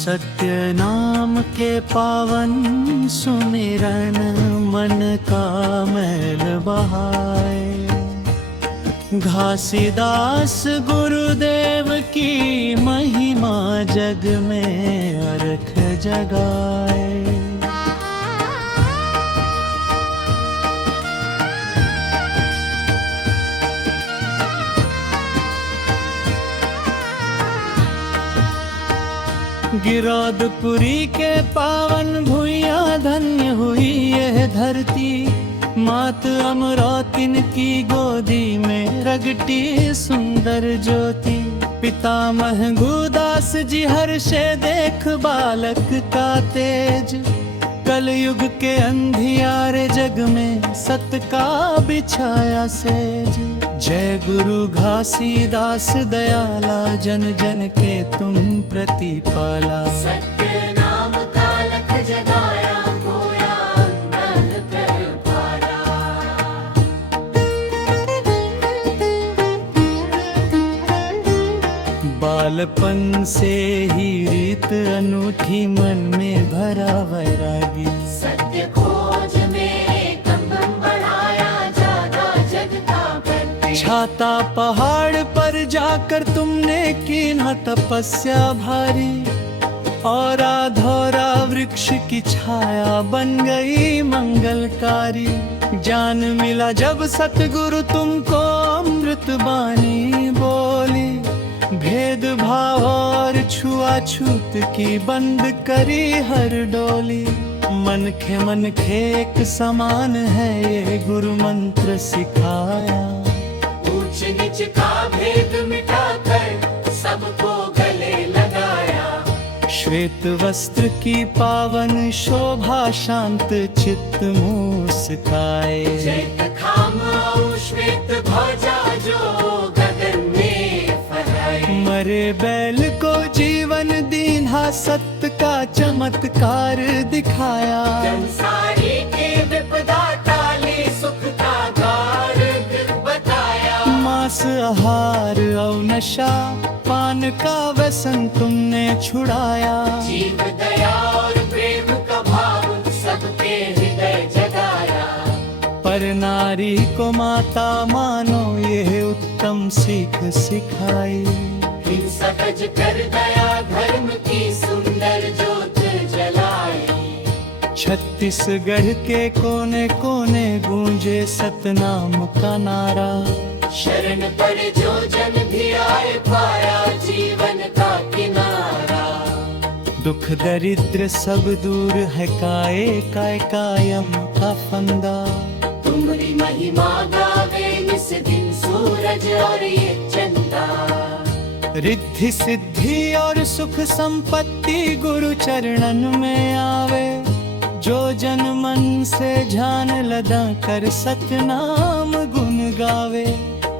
सत्य नाम के पावन सुमिरन मन का मैल बहाए। घासीदास गुरुदेव की महिमा जग में अर्थ जगाए। गिरौदपुरी के पावन भुइयां धन्य हुई यह धरती। मात अमरावती की गोदी में रगटी सुंदर ज्योति। पितामह गुरुदास जी हर्षे देख बालक का तेज। कलयुग के अंधियारे जग में सत का बिछाया सेज। जय गुरु घासीदास दयाला जन जन के तुम प्रतिपाला। सत्य नाम का लख जगाया गोया अंगन कर पाला। बालपन से ही रीत अनूठी मन में भरा वैरागी। सत्य खोज में एकदम बढ़ाया जागा जग का प्रति। छाता पहाड़ पर जाकर तुमने की न तपस्या भारी। और धौरा वृक्ष की छाया बन गई मंगलकारी। ज्ञान मिला जब सतगुरु तुमको अमृत बानी बोली। भेदभाव और छुआछूत की बंद करी हर डोली। मन खे एक समान है ये गुरु मंत्र सिखाया। ऊंच नीच का भेद मिटाकर सबको गले लगाया। श्वेत वस्त्र की पावन शोभा शांत चित्त मुस्काए। चैत खाम श्वेत ध्वजा जो गगन में फहराई। मरे बैल को जीवन दीन्हा सत्य का चमत्कार दिखाया। संसारी के विपदा टाली सुख का द्वार बताया। मांस आहार और नशा पान का व्यसन तुमने छुड़ाया। जीव दया और प्रेम का भाव सबके हृदय जगाया। पर नारी को माता मानो ये उत्तम सीख सिखाई। हिंसा तज कर दया धर्म की सुंदर ज्योत जलाई। छत्तीसगढ़ के कोने कोने गूंजे सतनाम का नारा। शरण पर जो जन भी आए पाया जीवन का किनारा। दुख दरिद्र सब दूर है काए काय कायम का फंदा। तुम्हारी महिमा गावे निस दिन सूरज और ये चंदा। रिद्धि सिद्धि और सुख संपत्ति गुरु चरणन में आवे। जो जन मन से ध्यान लदा कर सतनाम गुण गावे।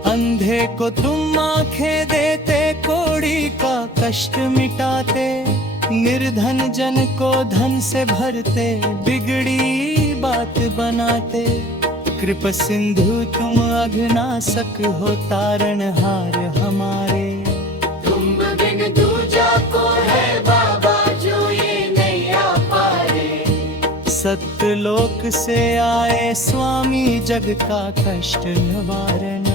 अंधे को तुम आंखें देते कोड़ी का कष्ट मिटाते। निर्धन जन को धन से भरते बिगड़ी बात बनाते। कृपा सिंधु तुम अघनासक हो तारणहार हमारे। तुम बिन दूजा को है बाबा जो ये नैया पारे। सत्यलोक से आए स्वामी जग का कष्ट निवारण।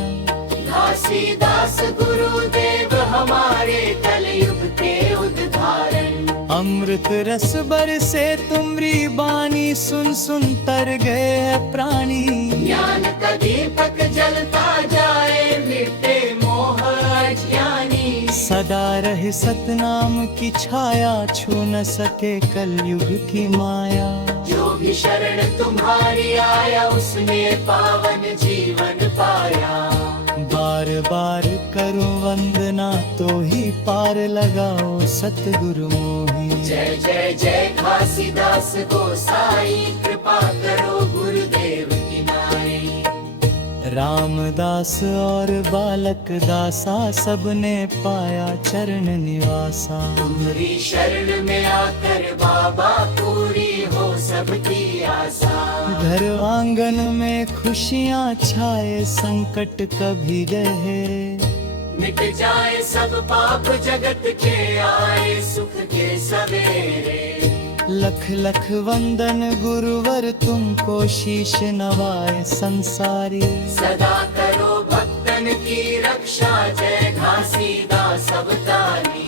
घासीदास गुरुदेव हमारे कलयुग के उद्धारण। अमृत रस बरसे तुमरी बानी सुन सुन तर गए प्राणी। ज्ञान का दीपक जलता जाए मिटे मोह अज्ञानी। सदा रहे सतनाम की छाया छू न सके कलयुग की माया। जो भी शरण तुम्हारी आया उसने पावन जीवन पाया। बार बार करो वंदना तो ही पार लगाओ सतगुरु मोही। जय जय जय घासीदास गोसाई कृपा करो गुरुदेव की नाई। रामदास और बालक दासा सबने पाया चरण निवासा। तुम्हारी शरण में आकर बाबा पूरी हो सबकी आशा। घर आंगन में खुशियाँ छाए संकट कभी रहे। मिट जाए सब पाप जगत के, आए सुख के सवेरे। लख लख वंदन गुरुवर तुमको, शीश नवाए संसारी। सदा करो भक्तन की रक्षा, जय घासीदास अवतारी।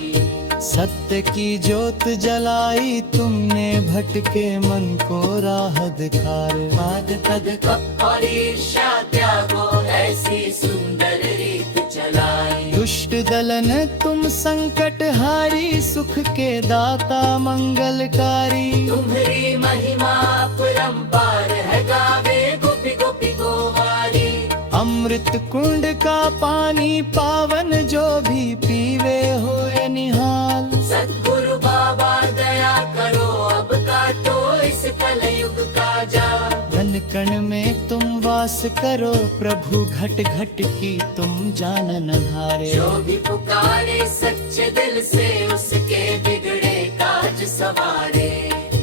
सत्य की ज्योत जलाई तुमने, भटके मन को राह दिखार। माद तद कप और ईर्ष्या त्यागो, ऐसी सुंदर रीत चलाई। दुष्ट दलन तुम संकट हारी, सुख के दाता मंगलकारी। तुम्हारी महिमा परंपार है, गावे गोपी गोपी गोवारी। अमृत कुंड का पानी पावन, जो भी पीवे होए निहाल। सद्गुरु बाबा दया करो, अब काटो इस कलयुग का जाल। कण कण में तुम वास करो, प्रभु घट घट की तुम जानन हारे। जो भी पुकारे सच्चे दिल से, उसके बिगड़े काज सवारे।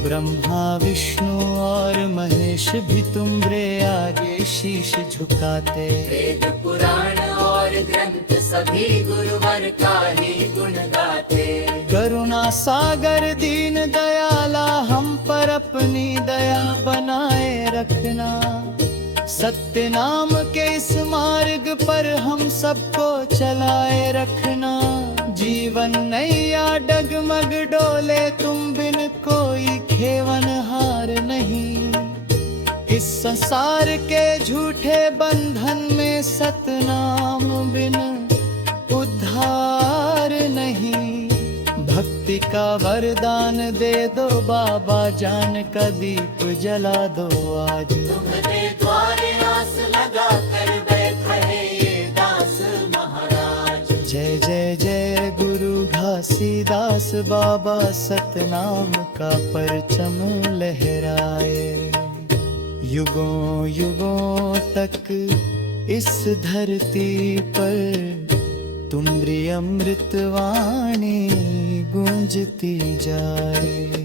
ब्रह्मा विष्णु और महेश भी तुम्हारे आगे शीश झुकाते। वेद पुराण और ग्रंथ सभी गुरुवर का ही गुण गाते। करुणा सागर दीन दयाला, हम पर अपनी दया बनाए रखना। सत्य नाम के इस मार्ग पर हम सबको चलाए रखना। जीवन नैया डगमग डोले, तुम बिन कोई खेवन हार नहीं। इस संसार के झूठे बंधन में, सतनाम बिन उद्धार नहीं। भक्ति का वरदान दे दो बाबा, जान का दीप जला दो आज। तुम्हारे द्वारे आस लगा कर बैठे ये दास महाराज। जय जय जय गुरु घासीदास बाबा, सतनाम का परचम लहराए। युगों युगों तक इस धरती पर, तुम्हारी अमृत वाणी गूंजती जाए।